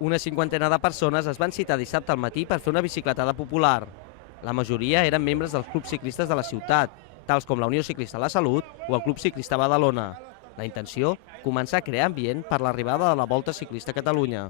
Una cinquantena de persones es van citar dissabte al matí per fer una bicicletada popular. La majoria eren membres dels clubs ciclistes de la ciutat, tals com la Unió Ciclista La Salut o el Club Ciclista Badalona. La intenció, començar a crear ambient per l'arribada de la Volta Ciclista a Catalunya.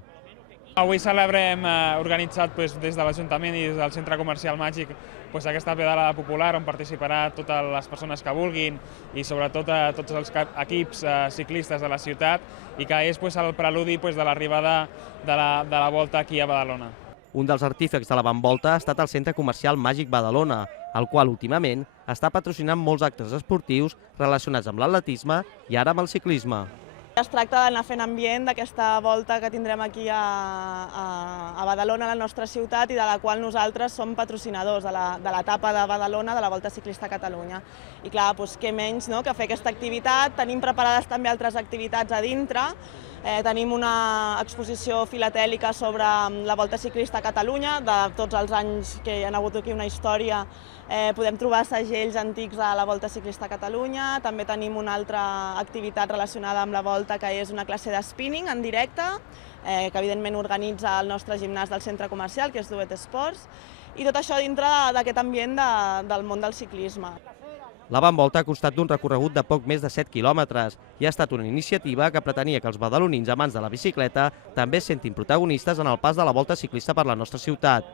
Avui celebrem organitzat des de l'Ajuntament i des del Centre Comercial Màgic aquesta pedalada popular on participarà totes les persones que vulguin i sobretot tots els equips ciclistes de la ciutat i que és el preludi de l'arribada de la Volta aquí a Badalona. Un dels artífex de la Volta ha estat el Centre Comercial Màgic Badalona, el qual últimament està patrocinant molts actes esportius relacionats amb l'atletisme i ara amb el ciclisme. Es tracta d'anar fent ambient d'aquesta volta que tindrem aquí a Badalona, a la nostra ciutat, i de la qual nosaltres som patrocinadors de l'etapa de Badalona de la Volta Ciclista a Catalunya. I clar, què menys que fer aquesta activitat. Tenim preparades també altres activitats a dintre. Tenim una exposició filatèlica sobre la Volta Ciclista a Catalunya, de tots els anys que hi ha hagut aquí una història. Podem trobar segells antics a la Volta Ciclista a Catalunya. També tenim una altra activitat relacionada amb la Volta, que és una classe de spinning en directe, que evidentment organitza el nostre gimnàs del centre comercial, que és Duet Esports, i tot això dintre d'aquest ambient del món del ciclisme. La Volta ha constat d'un recorregut de poc més de 7 quilòmetres i ha estat una iniciativa que pretenia que els badalonins amants de la bicicleta també es sentin protagonistes en el pas de la Volta Ciclista per la nostra ciutat.